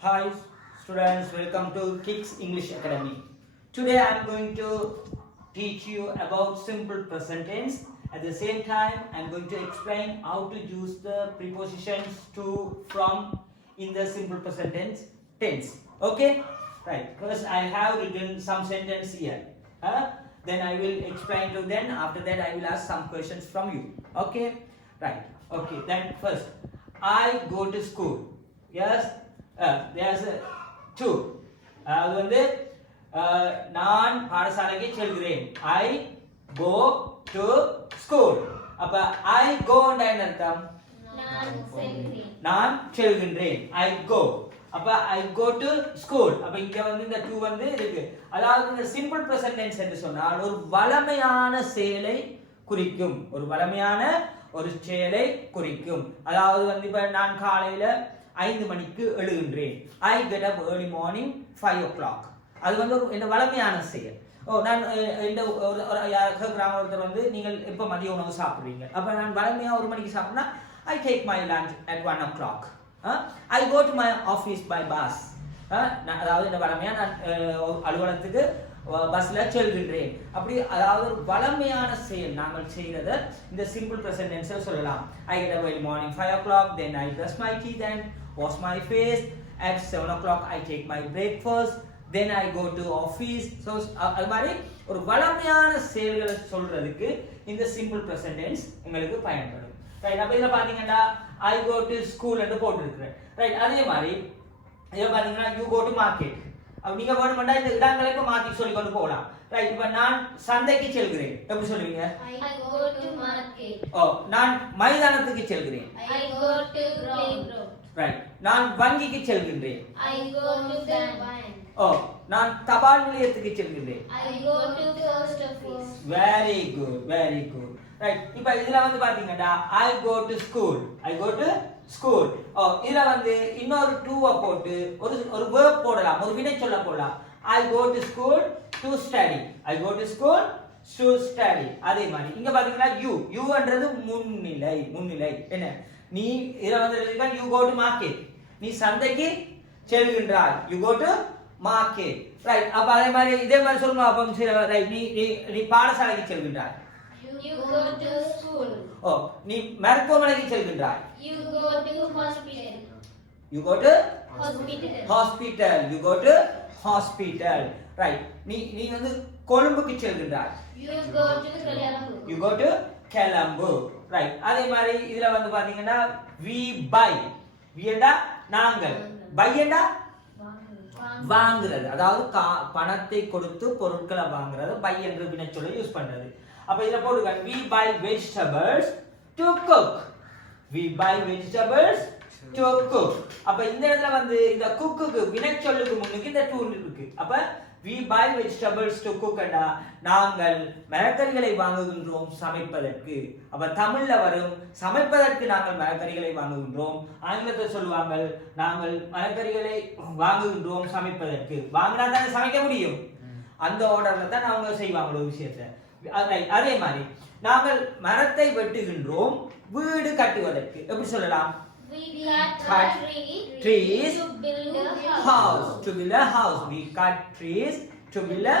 Hi students, welcome to Kids English Academy. Today I am going to teach you about simple present tense. At the same time, I am going to explain how to use the prepositions to, from in the simple present tense. Okay? Right. First I have written some sentence here. Then I will explain to them. After that I will ask some questions from you. Okay? Right. Okay. Then first, I go to school. Yes? There's two. அது வந்து நான் பாடசாலைக்கு செல்கிறேன். I go to school. அப்ப I go என்ன அர்த்தம்? நான் செல்கின்றேன். I go. அப்ப I go to school. அப்ப இங்க வந்து இந்த to வந்து இருக்கு. அதாவது இந்த simple present tense என்று சொன்னால் ஒரு வளமையான செயலை குறிக்கும். ஒரு வளமையான ஒரு செயலை குறிக்கும். அதாவது வந்து இப்ப நான் காலையில 5 மணிக்கு எழுகின்றேன். I get up early morning 5 o'clock. அது வந்து இந்த வளமையான செயல். நான் இந்த ஒருத்தர் வந்து நீங்கள் எப்போ மதிய உணவு சாப்பிடுவீங்க? அப்ப நான் வளமையா 1 மணிக்கு சாப்பிட்டா I take my lunch at 1 o'clock. I go to my office by bus. அதாவது இந்த வளமையா நான் அலுவலகத்துக்கு பஸ்ல செல்கின்றேன். அப்படி அதாவது ஒரு வளமையான செயல் நாங்கள் செய்யறத இந்த சிம்பிள் பிரசன்ட் டென்ஸ்ல சொல்லலாம். I get up early morning 5 o'clock, then I brush my teeth and wash my face. At 7 o'clock I take my breakfast, then I go to office. So அது மாதிரி ஒரு வளமையான செயல்களை சொல்றதுக்கு இந்த சிம்பிள் பிரசன்ட் டென்ஸ் உங்களுக்கு பயன்படும். ரைட். அப்ப இத பாத்தீங்கன்னா I go to school என்று போட்டுருக்கிறேன். ரைட். அதே மாதிரி இத பாத்தீங்கன்னா you go to market. அப்ப நீங்க வேணும்னா இந்த இடங்களை இப்ப மாத்தி சொல்லி கொண்டு போகலாம். ரைட். இப்ப நான் சந்தைக்கு செல்கிறேன். எப்படி சொல்லுவீங்க? I go to market. நான் மைதானத்துக்கு செல்கிறேன். I go to playground. Right. நான் வங்கிக்கு செல்கின்றேன். I go to the bank. நான் தபால் நிலையத்துக்கு செல்கின்றேன். I go to post office. Very good, very good. Right. இப்போ இதுல வந்து பாத்தீங்கன்னா I go to school. I go to school. இதுல வந்து இன்னொரு to போட்டு ஒரு verb போடலாம், ஒரு வினைச்சொல்ல போடலாம். I go to school to study. I go to school to study. அதே மாதிரி இங்க பாத்தீங்கன்னா you ன்றது முன்னிலை. என்ன? நீ இதுல வந்து you go to market. நீ சந்தைக்கு செல்கின்றாய். You go to market. Right. அப்ப அதே மாதிரி இதே மாதிரி சொல்லுங்க. அப்ப ரைட். நீ பாடசாலைக்கு செல்கின்றாய். You go to school. நீ மருத்துவமனைக்கு செல்கின்றாய். You go to hospital. You go to hospital. You go to hospital. Right. நீ வந்து கொழும்புக்கு செல்கின்றாய். You go to Colombo. You go to Colombo. Right. அதே மாதிரி இதுல வந்து பாத்தீங்கன்னா we buy. we என்றா நாங்கள். buy என்றா வாங்குறது. அதாவது பணத்தை கொடுத்து பொருட்களை வாங்குறது buy என்ற வினைச்சொல்லை யூஸ் பண்றது. அப்ப இத போடுங்க. we buy vegetables to cook. We buy vegetables to cook. அப்ப இந்த இடத்துல வந்து இந்த cookக்கு வினைச்சொல்லுக்கு முன்னுக்கு இந்த to இருக்கு. அப்ப we buy vegetables to cook என்றா நாங்கள் மரக்கறிகளை வாங்குகின்றோம் சமைப்பதற்கு. அப்ப தமிழ்ல வரும் சமைப்பதற்கு நாங்கள் மரக்கறிகளை வாங்குகின்றோம். ஆங்கிலத்தில் சொல்லுவாங்க நாங்கள் மரக்கறிகளை வாங்குகின்றோம் சமைப்பதற்கு. வாங்கினா தானே சமைக்க முடியும். அந்த ஆர்டர்ல தான் அவங்க செய்வாங்க ஒரு விஷயத்தை. அதே மாதிரி நாங்கள் மரத்தை வெட்டுகின்றோம் வீடு கட்டுவதற்கு. எப்படி சொல்லலாம்? We cut trees to build a house. To build a house. We cut trees to build a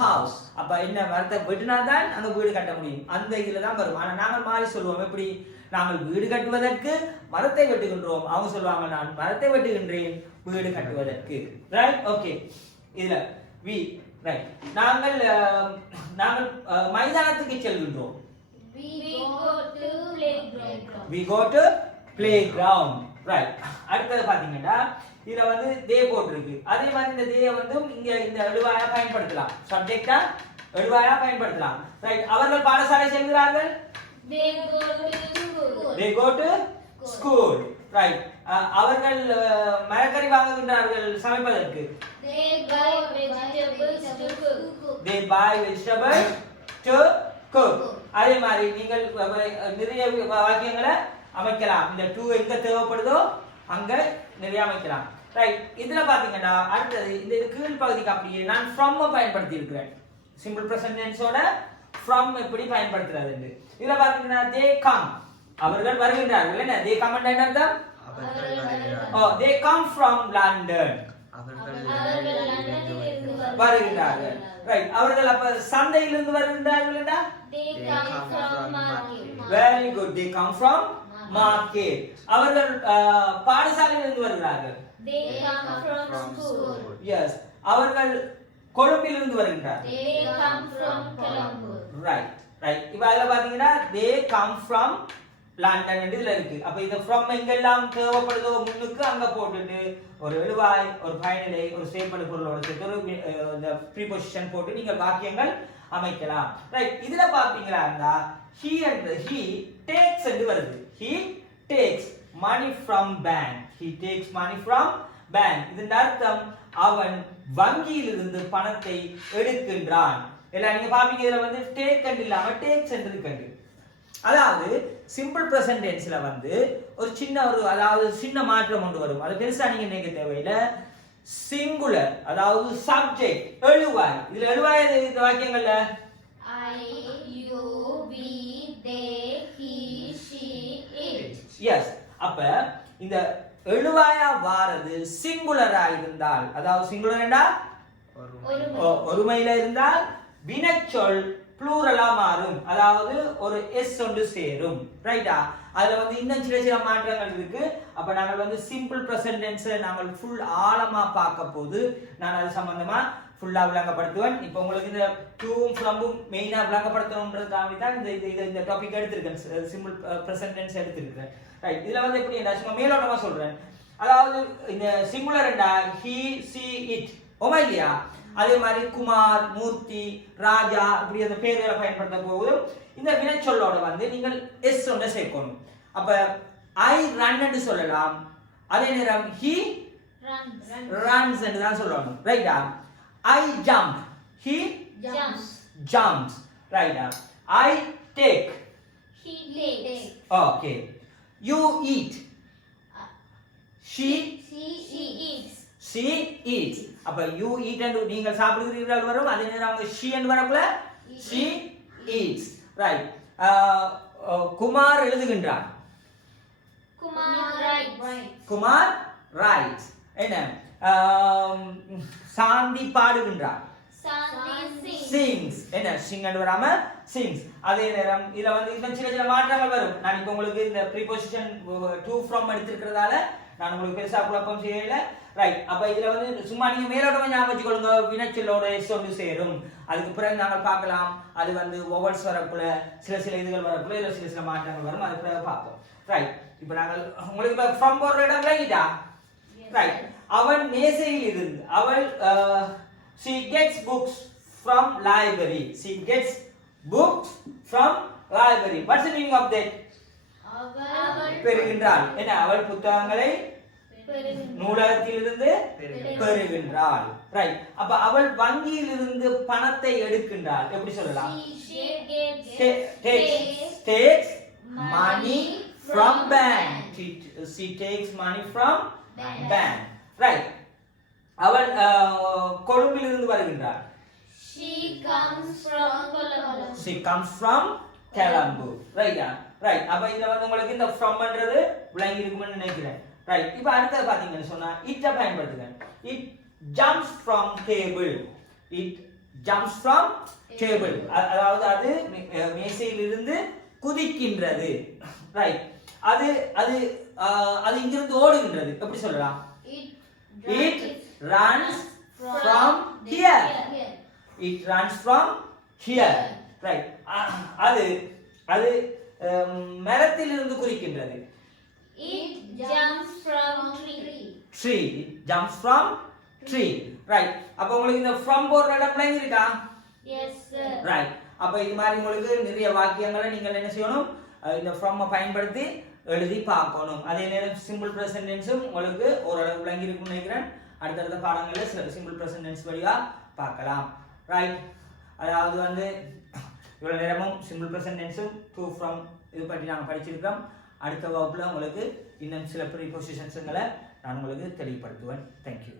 house. அப்ப என்ன மரத்தை வெட்டினா தான் அங்க வீடு கட்ட முடியும். அந்த இதுல தான் வரும். ஆனா நாங்கள் மாறி சொல்லுவோம். எப்படி? நாங்கள் வீடு கட்டுவதற்கு மரத்தை வெட்டுகின்றோம். அவங்க சொல்லுவாங்க நான் மரத்தை வெட்டுகின்றேன் வீடு கட்டுவதற்கு. ரைட். ஓகே. இதுல we ரைட். நாங்கள் மைதானத்துக்கு செல்கின்றோம். We go to playground. We go to playground. Right. அடுத்து பாத்தீங்கன்னா இதுல வந்து they போட்டுருக்கு. அதே மாதிரி இந்த they வந்து இங்க இந்த எழுவாயா பயன்படுத்தலாம். சப்ஜெக்ட்டா எழுவாயா பயன்படுத்தலாம். ரைட். அவர்கள் பாடசாலை செல்கிறார்கள். They go to school. They go to school. Right. அவர்கள் மரக்கறி வாங்குகின்றார்கள் சமைப்பதற்கு. They buy vegetables to cook. They buy vegetables to cook. அதே மாதிரி நீங்கள் நிறைய வாக்கியங்களை அமைக்கலாம். இந்த to எங்க தேவைப்படுதோ அங்க நிறைய அமைக்கலாம். ரைட். இதுல பாத்தீங்கன்னா அடுத்தது இந்த கீழ் பகுதிக்கு அப்படியே நான் from பயன்படுத்தி இருக்கிறேன். சிம்பிள் பிரசன்ட் டென்ஸோட from எப்படி பயன்படுத்துறது? இதுல பாத்தீங்கன்னா they come. அவர்கள் வருகின்றார்கள். என்ன? they come என்ன அர்த்தம்? அவர்கள் வருகிறார்கள். Oh, they come from London. அவர்கள் அவர்கள் லண்டனிலிருந்து லண்டனிலிருந்து வருகிறார்கள். Right. அவர்கள் அப்ப சந்தையிலிருந்து வருகிறார்களா? They come from market. Very good. They come from market. அவர்கள் பாடசாலையிலிருந்து வருகிறார்கள். They come from school. Yes. அவர்கள் கொழும்பிலிருந்து வருகிறார்கள். They come from Colombo. Right. Right. இப்ப அதுல பாத்தீங்கன்னா they come from London இதுல இருக்கு. அப்ப இந்த from எங்கெல்லாம் தேவைப்படுதோ முன்னுக்கு அங்க போட்டுட்டு ஒரு எழுவாய், ஒரு பயனிலை, ஒரு செயல்படு பொருளோட சேர்த்து ஒரு இந்த preposition போட்டு நீங்க வாக்கியங்கள் அமைக்கலாம். ரைட். இதுல பாத்தீங்கன்னா he and he takes என்று வருது. He takes money from bank. He takes money from bank. இதன் அர்த்தம் அவன் வங்கியிலிருந்து பணத்தை எடுக்கின்றான். எல்லாம் நீங்க பாப்பீங்க இதுல வந்து take and இல்லாம takes என்று இருக்கு. அதாவது சிம்பிள் பிரசன்ட் டென்ஸ்ல வந்து ஒரு சின்ன அதாவது சின்ன மாற்றம் கொண்டு வரும். அது பெருசா நீங்க நினைக்க தேவையில்லை. சிங்குலர் அதாவது சப்ஜெக்ட் எழுவாய். இதுல எழுவாய் இந்த வாக்கியங்கள்ல I, you, we, they, he, she, it. Yes. அப்ப இந்த எழுவாயா வாரது சிங்குலரா இருந்தால், அதாவது சிங்குலர் என்றால் ஒருமையில இருந்தால் வினைச்சொல் ப்ளூரலா மாறும். அதாவது ஒரு எஸ் ஒன்று சேரும். ரைட்டா? அதுல வந்து இன்னும் சில மாற்றங்கள் இருக்கு. அப்ப நாங்கள் வந்து சிம்பிள் பிரசன்ட் டென்ஸை நாங்கள் ஃபுல் ஆழமா பார்க்க போது நான் அது சம்பந்தமா ஃபுல்லா விளங்கப்படுத்துவேன். இப்போ உங்களுக்கு இந்த டூவும் ஃப்ரமும் மெயினா விளங்கப்படுத்தணும்ன்றதுக்காக தான் இந்த டாபிக் எடுத்திருக்கேன். சிம்பிள் பிரசன்ட் டென்ஸ் எடுத்திருக்கேன். ரைட். இதுல வந்து எப்படி சும்மா மேலோட்டமா சொல்றேன். அதாவது இந்த சிங்குலர் என்றா he, she, it. ஓமா இல்லையா? அதே மாதிரி குமார், மூர்த்தி, ராஜா இப்படி அந்த பேர்களை பயன்படுத்த போகுது. இந்த வினைச்சொல்லோட வந்து நீங்கள் எஸ் ஒன்றை சேர்க்கணும். அப்ப ஐ ரன் என்று சொல்லலாம். அதே நேரம் he runs என்று தான் சொல்லணும். ரைட்டா? I jump. He jumps. ரைட்டா? I take. He takes. Okay. You eat. She eats. she eats. அப்ப you eat and நீங்கள் சாப்பிடுகிறீர்கள் வரும். அதே நேரம் அவங்க she and வரக்குள்ள she eats. Right. Kumar எழுதுகின்றார். Kumar writes. என்ன? சாந்தி பாடுகின்றார். sings. என்ன? sing and வராம sings. அதே நேரம் இதுல வந்து இன்னும் சில மாற்றங்கள் வரும். நான் இப்போ உங்களுக்கு இந்த preposition to from எடுத்திருக்கிறதால நான் உங்களுக்கு பெருசா குழப்பம் செய்யல. ரைட். அப்ப இதுல வந்து சும்மா நீங்க மேலோட்டமா ஞாபகம் வச்சுக்கொள்ளுங்க. வினைச்சொல்லோட எஸ் ஒன்று சேரும். அதுக்கு பிறகு நாங்கள் பார்க்கலாம். அது வந்து ஓவல்ஸ் வரக்குள்ள சில இதுகள் வரக்குள்ள இதுல சில மாற்றங்கள் வரும். அது பிறகு பார்ப்போம். ரைட். இப்போ நாங்கள் உங்களுக்கு இப்ப ஃப்ரம் போடுற இடம் விளங்கிட்டா? ரைட். அவன் மேசையில் இருந்து அவள் she gets books from library. She gets books from library. What's the meaning of that? பெறுகின்றாள். என்ன? அவள் புத்தகங்களை நூலகத்திலிருந்து பெறுகின்றாள். ரைட். அப்ப அவள் வங்கியிலிருந்து பணத்தை எடுக்கின்றாள். எப்படி சொல்லலாம்? takes money from bank. She takes money from bank. Right. அவள் கொழும்பிலிருந்து வருகின்றாள். She comes from Colombo. She comes from Colombo. Right. Right. அப்ப இதுல வந்து உங்களுக்கு இந்த ஃப்ரம்ன்றது விளங்கி இருக்கும்னு நினைக்கிறேன். ரைட். இப்போ அடுத்து பாத்தீங்கன்னு சொன்னா இட் பயன்படுத்துங்க. It jumps from table. It jumps from table. அதாவது அது மேசையிலிருந்து குதிக்கின்றது. ரைட். அது அது அது இங்கிருந்து ஓடுகின்றது. எப்படி சொல்லலாம்? It runs from here. It runs from here. Right. அது அது மரத்திலிருந்து குதிக்கின்றது. It jumps from tree. Tree. It jumps from tree. Right. அப்ப உங்களுக்கு இந்த from போடுற இடம் விளங்கி இருக்கா? Yes sir. Right. அப்ப இது மாதிரி உங்களுக்கு நிறைய வாக்கியங்களை நீங்கள் என்ன செய்யணும்? இந்த from பயன்படுத்தி எழுதி பார்க்கணும். அதே நேரம் சிம்பிள் பிரசன்ட் டென்ஸும் உங்களுக்கு ஓரளவு விளங்கி இருக்கும்னு நினைக்கிறேன். அடுத்தடுத்த பாடங்கள்ல சிம்பிள் பிரசன்ட் டென்ஸ் வழியா பார்க்கலாம். ரைட். அதாவது வந்து இவ்வளவு நேரமும் சிம்பிள் பிரசன்ட் டென்ஸும் டு ஃப்ரம் இது பற்றி நாங்கள் படிச்சிருக்கோம். அடுத்த வகுப்புல உங்களுக்கு இன்னும் சில ப்ரீபொசிஷன்ஸ்களை நான் உங்களுக்கு தெளிவுபடுத்துவேன். தேங்க்யூ.